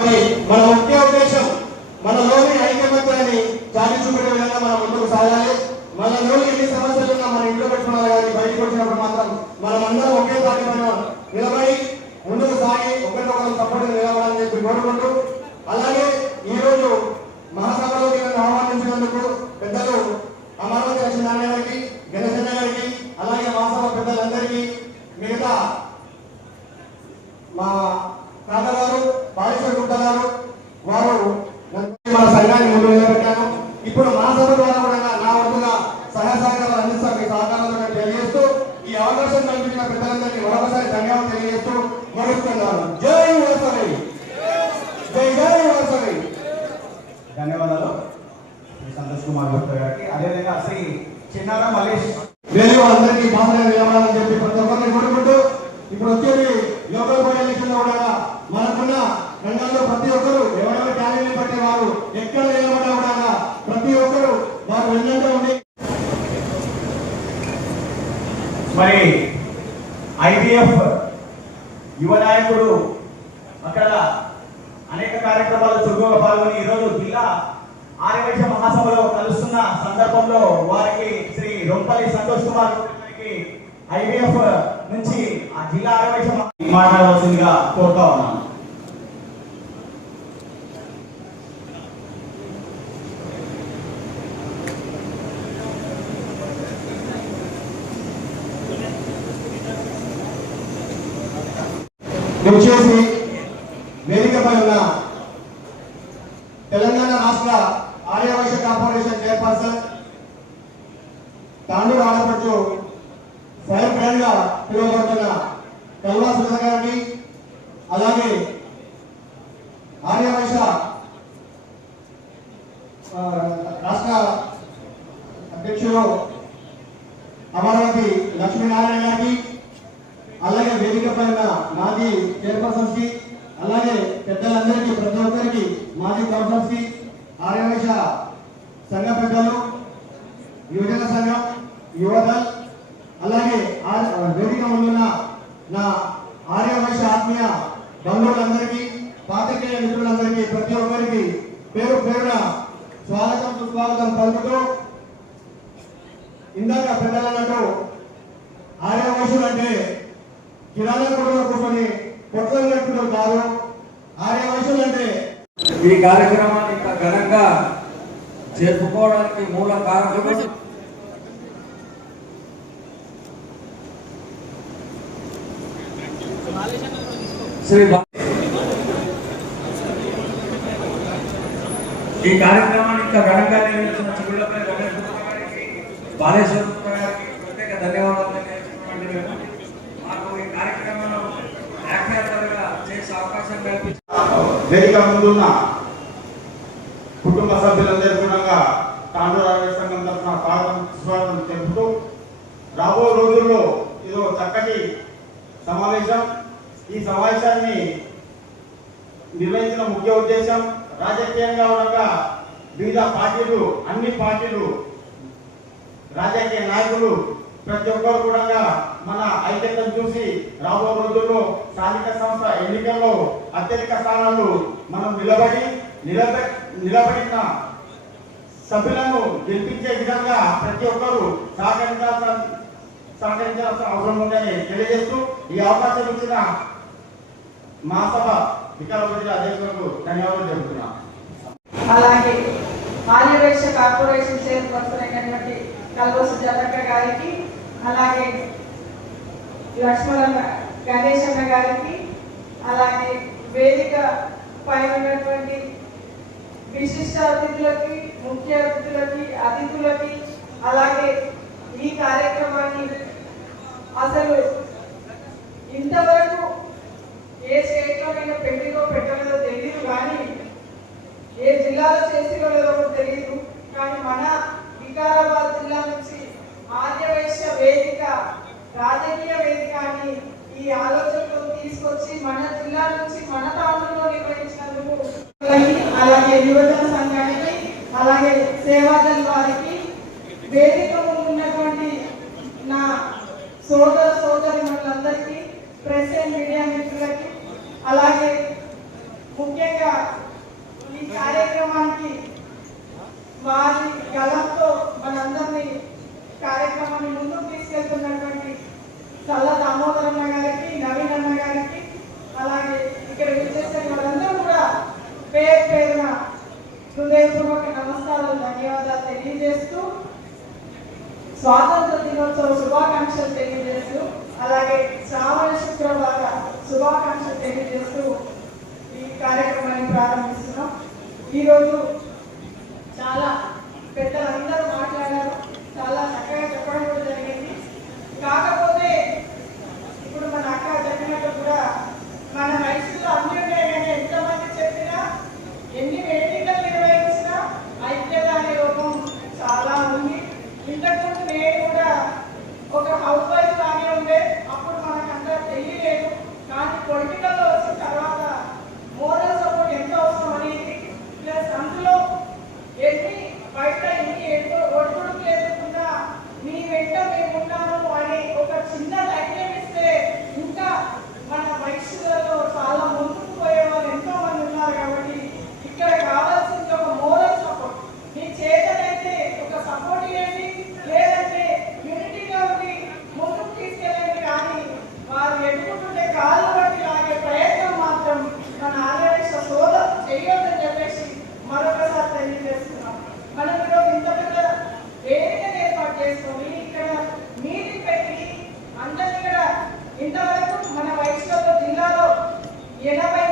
మన ముఖ్య ఉద్దేశం మనలోని ఐకమత్యాన్ని చాటి చూపెట్టే విధంగా మనం ముందుకు సాగాలి. మనలోని ఎన్ని సమస్యలు ఉన్నా మన ఇంట్లో పెట్టుకున్నారు కానీ బయటకు వచ్చినప్పుడు మాత్రం మనం అందరం ఒకే తాటి పైన నిలబడి ముందుకు సాగి ఒకరికొకరు సపోర్ట్ నిలబడాలని చెప్పి కోరుకుంటూ అలాగే ఈ రోజు మహాసభలోకి నన్ను ఆహ్వానించినందుకు పెద్దలు అమరావతి లక్ష్మీనారాయణ గారికి గణేశన్న గారికి అలాగే మహాసభ పెద్దలందరికీ మిగతా మా తాతగారు బాలేశ్వర గుప్త గారు వారు నన్ను మన సంఘాన్ని ముందు నిలబెట్టాను ఇప్పుడు మా సభ ద్వారా కూడా నా వంతుగా సహాయ సహకారాలు అందిస్తాను మీ సహకారాలు నేను తెలియజేస్తూ ఈ అవకాశం కల్పించిన పెద్దలందరికీ మరొకసారి ధన్యవాదాలు తెలియజేస్తూ ముగిస్తున్నాను జై వాసవి జై జై వాసవి ధన్యవాదాలు శ్రీ సంతోష్ కుమార్ గుప్తా గారికి అదేవిధంగా శ్రీ చిన్నార మల్లేష్ బాధలేదు అందరికీ బాగా చెప్పి ప్రతి ఒక్కరిని కోరుకుంటూ ఇప్పుడు వచ్చేది లోకల్ బాడీ ఎలక్షన్ కూడా మనకున్న రంగాల్లో ప్రతి ఒక్కరు ఎవరెవరు ట్యాలెంట్ బట్టి వారు ఎక్కడ నిలబడ్డా కూడా ప్రతి ఒక్కరు వారు వెళ్ళంగా ఉండి మరి ఐబిఎఫ్ యువ నాయకుడు అక్కడ అనేక కార్యక్రమాలు చురుకుగా పాల్గొని ఈరోజు జిల్లా ఆర్యవైశ్య మహాసభలో కలుస్తున్న సందర్భంలో వారికి శ్రీ రొంపల్లి సంతోష్ కుమార్ గారికి ఐబిఎఫ్ నుంచి ఆ జిల్లా ఆర్యవైశ్య మాట్లాడవలసిందిగా కోరుతా ఉన్నాను వచ్చేసి వేదికపై ఉన్న తెలంగాణ రాష్ట్ర ఆర్యవైశ్య కార్పొరేషన్ చైర్పర్సన్ తాండూరు ఆడపడుచు ఫైర్ బ్రాండ్గా పిలువబడుతున్న కల్వా సుధా గారిని అలాగే ఆర్యవైశ్య ఆ, రాష్ట్ర అధ్యక్షులు అమరావతి లక్ష్మీనారాయణ గారికి అలాగే వేదిక పైన మాజీ చైర్పర్సన్స్కి అలాగే పెద్దలందరికీ ప్రతి ఒక్కరికి మాజీ కౌన్సిలర్స్కి ఆర్యవేశ సంఘ పెద్దలు యువజన సంఘం యువదల్ అలాగే వేదిక ఉన్న నా ఆర్యవేశ ఆత్మీయ బంధువులందరికీ పాత్రికేయ మిత్రులందరికీ ప్రతి ఒక్కరికి పేరు పేరున స్వాగతం సుస్వాగతం పలుకుతూ ఇందాక పెద్దలు అన్నట్టు ఆర్యవశులు అంటే కిరాణా కొడుకులో కూర్చొని పొట్టలు కట్టుకుంటారు కాదు. ఆర్యవశులు అంటే ఈ కార్యక్రమాన్ని ఇంత ఘనంగా జరుపుకోవడానికి మూల కారణం శ్రీ ఈ కార్యక్రమం ఇంత ఘనంగా నిర్మించిన చిగుళ్ళపై రమేష్ గారికి బాలేశ్వర గారికి ప్రత్యేక ధన్యవాదాలు మాకు ఈ కార్యక్రమంలో యాక్టివ్గా చేసే అవకాశం కల్పించి వేదిక ముందున్న కుటుంబ సభ్యులందరూ కూడా తాండూరాజ సంఘం తరఫున స్వాగతం స్వాగతం తెలుపుతూ రాబో రోజుల్లో ఇదో చక్కటి సమావేశం. ఈ సమావేశాన్ని నిర్వహించిన ముఖ్య ఉద్దేశం రాజకీయంగా ఉండగా వివిధ పార్టీలు అన్ని పార్టీలు రాజకీయ నాయకులు ప్రతి ఒక్కరు కూడా మన ఐక్యతను చూసి రాబో రోజుల్లో స్థానిక సంస్థ ఎన్నికల్లో అత్యధిక స్థానాలు మనం నిలబడి నిలబ నిలబడిన సభ్యులను గెలిపించే విధంగా ప్రతి ఒక్కరు సహకరించాల్సిన సహకరించాల్సిన అవసరం ఉందని తెలియజేస్తూ ఈ అవకాశం ఇచ్చిన మా సభ వికారాబాద్ అధ్యక్షులకు ధన్యవాదాలు జరుగుతున్నాను అలాగే ఆర్యవేక్ష కార్పొరేషన్ చైర్పర్సన్ అయినటువంటి కల్వసు సుజాతక్క గారికి అలాగే లక్ష్మణ గణేశన్న గారికి అలాగే వేదిక పైన ఉన్నటువంటి విశిష్ట అతిథులకి ముఖ్య అతిథులకి అతిథులకి అలాగే ఈ కార్యక్రమాన్ని అసలు ఇంతవరకు ఏ స్టేట్లోనైనా పెట్టిందో ఏ జిల్లాలో చేసిరో లేదో తెలియదు కానీ మన వికారాబాద్ జిల్లా నుంచి ఆర్యవైశ్య వేదిక రాజకీయ వేదిక అని ఈ ఆలోచనలు తీసుకొచ్చి మన జిల్లా నుంచి మన టౌన్లో నిర్వహించినందుకు అలాగే యువజన సంఘానికి అలాగే సేవాదల్ వారికి వేదిక ఉన్నటువంటి నా సోదర సోదరి మనందరికీ ప్రెస్ అండ్ మీడియా మిత్రులకి అలాగే ముఖ్యంగా కార్యక్రమానికి వారి గలంతో మనందరినీ కార్యక్రమాన్ని ముందుకు తీసుకెళ్తున్నటువంటి చల్ల దామోదరన్న గారికి నవీన్ అన్న గారికి అలాగే ఇక్కడ విచ్చేసిన వాళ్ళందరూ కూడా పేరు పేరున హృదయపూర్వక నమస్కారాలు ధన్యవాదాలు తెలియజేస్తూ స్వాతంత్ర దినోత్సవ శుభాకాంక్షలు తెలియజేస్తూ అలాగే శ్రావణ శుక్రవార శుభాకాంక్షలు తెలియజేస్తూ ఈ కార్యక్రమాన్ని ప్రారంభిస్తున్నాం. ఈరోజు చాలా పెద్దలందరూ మాట్లాడారు. చాలా చక్కగా చెప్పడం కూడా జరిగింది. కాకపోతే ఇప్పుడు మన అక్క చెప్పినట్టు కూడా మన వయసులో అన్ని కానీ ఎంతమంది చెప్పినా ఎన్ని వేదికలు నిర్వహించినా ఐక్యత అనే రూపం చాలా ఉంది. ఇంతకుముందు నేను కూడా ఒక హౌస్ వైఫ్ కానీ ఉండే అప్పుడు మనకంతా తెలియలేదు. కానీ పొలిటికల్ ఇంతవరకు మన వయసులో జిల్లాలో ఎనభై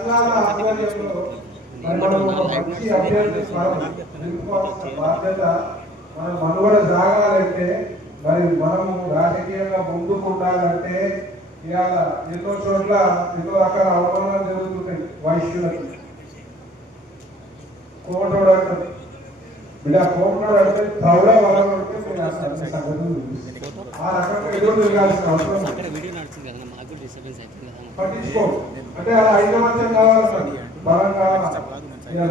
సంఘాల ఆధ్వర్యంలో మరి మనం ఒక మంచి అభ్యర్థి మనం నిలుపుకోవాల్సిన బాధ్యత మన మనుగడ సాగాలంటే మరి మనము రాజకీయంగా ముందుకు ఉండాలంటే ఇవాళ ఎన్నో చోట్ల ఎన్నో రకాల అవమానాలు జరుగుతున్నాయి. వైశ్యులకి. కోమటోడు అంటారు బిడ్డ కోమటోడు అంటే ప్రౌఢ వరం అంటే ఆ రకంగా ఎదురు తిరగాల్సిన అవసరం ఉంది. అంటే అలా ఐకమత్యం కావాలి బలం కావాలి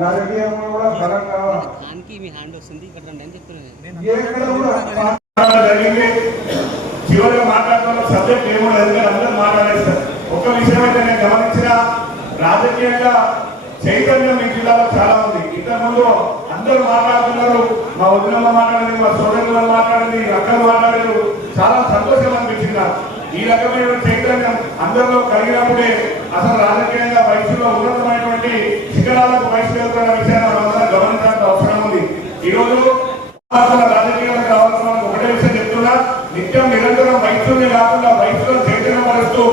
రాజకీయంలో కూడా బలం కావాలి మీ చివరిగా మాట్లాడుతున్న సబ్జెక్ట్ ఏమో లేదు అందరూ మాట్లాడేస్తారు ఒక విషయం అయితే నేను గమనించిన రాజకీయంగా చైతన్యం ఈ జిల్లాలో చాలా ఉంది. ఇంతకుముందు అందరూ మాట్లాడుతున్నారు. మా వదినమ్మ మాట్లాడింది మా సోదరులు మాట్లాడింది అక్కలు మాట్లాడారు చాలా సంతోషం అనిపించింది నాకు. ఈ రకమైన చైతన్యం అందరిలో కలిగినప్పుడే అసలు రాజకీయంగా వయసులో ఉన్నతమైనటువంటి శిఖరాలకు వయసు వెళ్తున్న విషయాన్ని మనందరం గమనించాల్సిన అవసరం ఉంది. ఈ రోజు రాజకీయాలకు రావాల్సిన ఒకటే విషయం చెప్తున్నా నిత్యం నిరంతరం వయసునే కాకుండా వయసులో చైతన్యం పరుస్తూ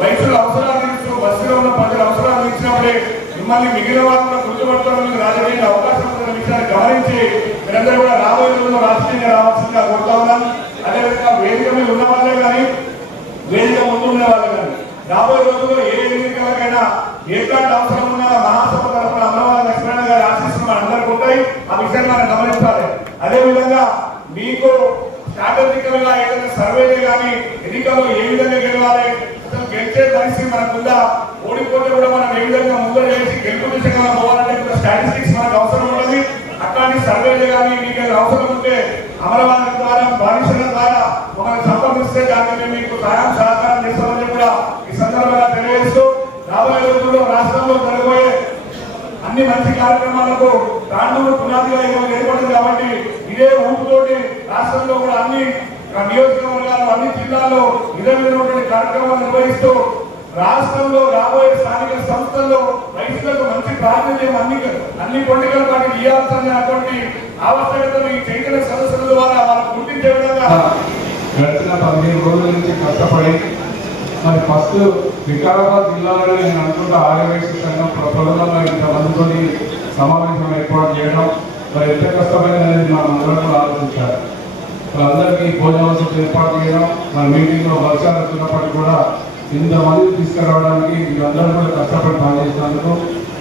వయసుల అవసరాలు తీరుస్తూ బస్సులో ఉన్న ప్రజల అవసరాలు తీర్చినప్పుడే మిమ్మల్ని మిగిలిన వాళ్ళు కూడా గుర్తుపడతారు రాజకీయ అవకాశం ఉన్న విషయాన్ని గమనించి మీరందరూ కూడా రాబోయే రోజుల్లో రాజకీయంగా రావాల్సిందిగా కోరుతా ఉన్నాం. అదేవిధంగా వేదిక మీద ఉన్న వాళ్ళే కానీ వేదిక ముందు ఉన్న వాళ్ళు కానీ రాబోయే రోజుల్లో ఏ ఎన్నికలకైనా ఏకాంత అవసరం ఉన్నా మహాసభ తరఫున అమరవారి లక్ష్మణ గారి ఆశీస్సులు అందరికీ ఉంటాయి. ఆ విషయాన్ని మనం గమనించాలి. అదే విధంగా మీకు స్ట్రాటజికల్గా ఏదైనా సర్వేలు కానీ ఎన్నికల్లో ఏ విధంగా గెలవాలి అసలు గెలిచే పరిస్థితి మనకుందా ఓడిపోతే కూడా మనం ఏ విధంగా ముందు చేసి గెలుపు దిశగా పోవాలంటే స్టాటిస్టిక్స్ మనకు అవసరం ఉన్నది. అట్లాంటి సర్వేలు కానీ మీకు అవసరం ఉంటే అమరవారి ద్వారా బాధితుల ద్వారా మమ్మల్ని సంప్రదిస్తే దాన్ని మేము సహకారం చేస్తామని కూడా ఈ సందర్భంగా తెలియజేస్తూ రాబోయే రోజుల్లో రాష్ట్రంలో జరగబోయే అన్ని మంచి కార్యక్రమాలకు తాండూరు పునాదిగా ఈరోజు ఏర్పడింది కాబట్టి ఇదే ఊపుతోటి రాష్ట్రంలో కూడా అన్ని నియోజకవర్గాలు అన్ని జిల్లాల్లో ఇదే విధమైనటువంటి కార్యక్రమాలు నిర్వహిస్తూ రాష్ట్రంలో రాబోయే స్థానిక సంస్థల్లో రైతులకు మంచి ప్రాతినిధ్యం అన్ని అన్ని పొలిటికల్ పార్టీలు ఇవ్వాల్సినటువంటి ఆవశ్యకతను ఈ చైతన్య సదస్సుల ద్వారా వాళ్ళకు గుర్తించే విధంగా గడిచిన పదిహేను రోజుల నుంచి కష్టపడి మరి ఫస్ట్ వికారాబాద్ జిల్లాలో నేను అనుకుంటా ఆర్యవైశ్య సంఘం ప్రబలంగా ఇంతమందితో సమావేశం ఏర్పాటు చేయడం మరి ఎంత కష్టమైంది అనేది మనం అందరం కూడా ఆలోచించాలి వాళ్ళందరికీ ఏర్పాటు చేయడం మన మీటింగ్లో వర్షాలు వచ్చినప్పటికీ కూడా ఇంతమంది తీసుకురావడానికి మీరందరూ కూడా కష్టపడి పనిచేసినందుకు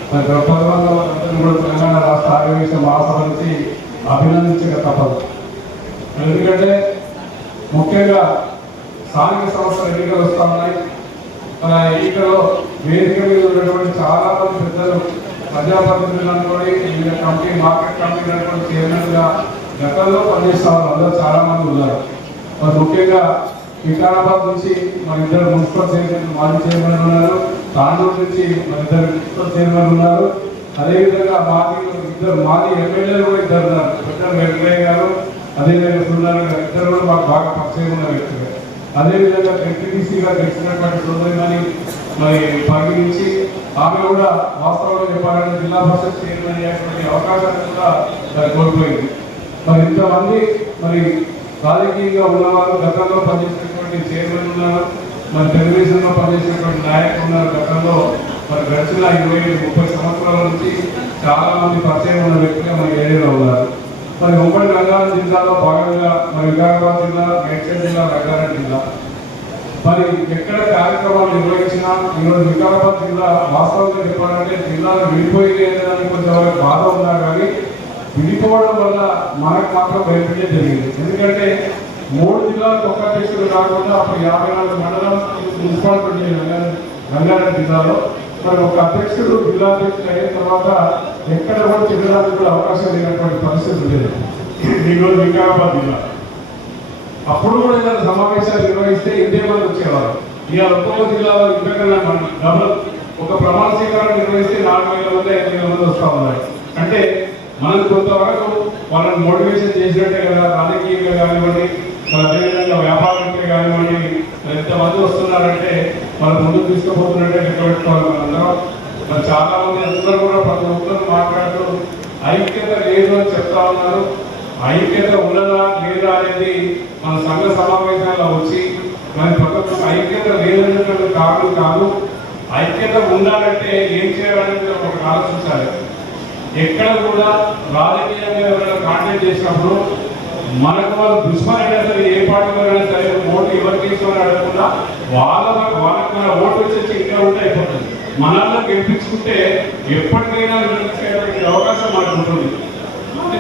మరి ప్రబలంగా వాళ్ళందరూ కూడా తెలంగాణ రాష్ట్ర ఆర్యవైశ్య మహాసభ నుంచి అభినందించక తప్పదు. ఎందుకంటే ముఖ్యంగా స్థానిక సంస్థల ఎన్నికలు వస్తా ఉన్నాయి. మన ఎన్నికల్లో వేదిక మీద ఉన్నటువంటి చాలా మంది పెద్దలు ప్రజాప్రతినిధులు అనుకోని వివిధ కమిటీ మార్కెట్ కమిటీ అనుకోండి చైర్మన్గా గతంలో పనిచేస్తా వాళ్ళు చాలా మంది ఉన్నారు. మరి ముఖ్యంగా వికారాబాద్ నుంచి మన ఇద్దరు మున్సిపల్ చైర్మన్ మాజీ చైర్మన్ ఉన్నారు. తాండూరు నుంచి మన ఇద్దరు మున్సిపల్ చైర్మన్ ఉన్నారు. అదేవిధంగా మాజీ ఇద్దరు మాజీ ఎమ్మెల్యేలు కూడా ఇద్దరు ఉన్నారు. పెద్ద వెంకయ్య గారు అదేవిధంగా సుందర్ గారు ఇద్దరు కూడా మాకు బాగా పరిచయం ఉన్న వ్యక్తులు. అదేవిధంగా ఎంపీటీసీగా గెలిచినటువంటి సోదరిమణి మరి పరిగణించి ఆమె కూడా వాస్తవంగా చెప్పాలంటే జిల్లా పరిషత్ చైర్మన్ అయ్యేటువంటి అవకాశాన్ని కూడా మరి కోల్పోయింది. మరి ఇంతమంది మరి రాజకీయంగా ఉన్నవారు గతంలో పనిచేసినటువంటి చైర్మన్ ఉన్నారు మరి తెలుగుదేశంలో పనిచేసినటువంటి నాయకులు ఉన్నారు. గతంలో మరి గడిచిన ఇరవై ముప్పై సంవత్సరాల నుంచి చాలా మంది పరిచయం ఉన్న వ్యక్తిగా మన ఏరియాలో ఉన్నారు. మరి ఉమ్మడి రంగారెడ్డి జిల్లాలో భాగంగా మరి వికారాబాద్ జిల్లా మేడ్చల్ జిల్లా రంగారెడ్డి జిల్లా. మరి ఎక్కడ కార్యక్రమాలు నిర్వహించినా ఈరోజు వికారాబాద్ జిల్లా వాస్తవంగా చెప్పాలంటే జిల్లాలు విడిపోయింది అనేదానికి కొంచెం బాధ ఉన్నా కానీ విడిపోవడం వల్ల మనకు మాత్రం బెనిఫిట్ జరిగింది. ఎందుకంటే మూడు జిల్లాలకు ఒక్క అధ్యక్షుడు కాకుండా అప్పుడు యాభై నాలుగు మండలం మున్సిపాలిటీ రంగారెడ్డి జిల్లాలో. మరి ఒక అధ్యక్షుడు జిల్లా అధ్యక్షుడు అయిన తర్వాత ఎక్కడ కూడా తిరగడానికి కూడా అవకాశం లేనటువంటి పరిస్థితి లేదు ఈరోజు వికారాబాద్ జిల్లా. అప్పుడు కూడా ఏదైనా సమావేశాలు నిర్వహిస్తే ఇంతే మంది వచ్చేవారు. ఇవాళ ఒక్కొక్క జిల్లాలో ఇంతకన్నా మనం డబుల్ ఒక ప్రమాణ స్వీకారం నిర్వహిస్తే నాలుగు వేల మంది ఐదు వేల మంది వస్తూ ఉన్నారు. అంటే మనం కొంతవరకు వాళ్ళని మోటివేషన్ చేసినట్టే కదా రాజకీయంగా కానివ్వండి అదేవిధంగా వ్యాపారంగా కానివ్వండి ఎంతమంది వస్తున్నారంటే మనం ముందుకు తీసుకుపోతున్నట్టే నిలబెట్టుకోవాలి మనందరం మరి చాలా మంది అందరూ కూడా ప్రతి ఒక్కరు మాట్లాడుతూ ఐక్యత లేదు అని చెప్తా ఉన్నారు. ఐక్యత ఉన్నదా లేదా అనేది మన సంఘ సమావేశాల్లో వచ్చి మరి ప్రతి ఐక్యత లేదనేటువంటి కారణం కాదు. ఐక్యత ఉండాలంటే ఏం చేయాలనేది ఒకటి ఆలోచించాలి. ఎక్కడ కూడా రాజకీయంగా ఎవరైనా కాంటాక్ట్ చేసినప్పుడు మనకు వాళ్ళు దుష్మన్ అయినా సరే ఏ పార్టీలో అయినా సరే ఓటు ఎవరికి ఇస్తామని అడగకుండా వాళ్ళ వాళ్ళకి మన ఓటు వచ్చేసి ఇంకా ఉంటే అయిపోతుంది. మనల్ని గెలిపించుకుంటే ఎప్పటికైనా గెలిచేటువంటి అవకాశం మనకు ఉంటుంది.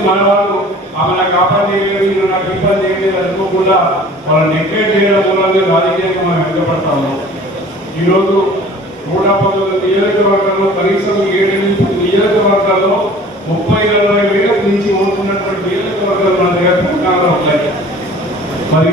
మన వాళ్ళు ఆమె నాకు కాపాడు చేయలేదు నాకు ఇబ్బంది చేయలేదు అనుకోకుండా వాళ్ళని నెగ్లెక్ట్ చేయడం మూలంగా రాజకీయంగా మనం వెంటబడతాము ఈరోజు నూట పంతొమ్మిది నియోజకవర్గాల్లో కనీసం ఏడెనిమిది నియోజకవర్గాల్లో ముప్పై నలభై వేలకు మించి ఓటున్నటువంటి వర్గాలు మన దగ్గర తెలంగాణలో ఉన్నాయి మరి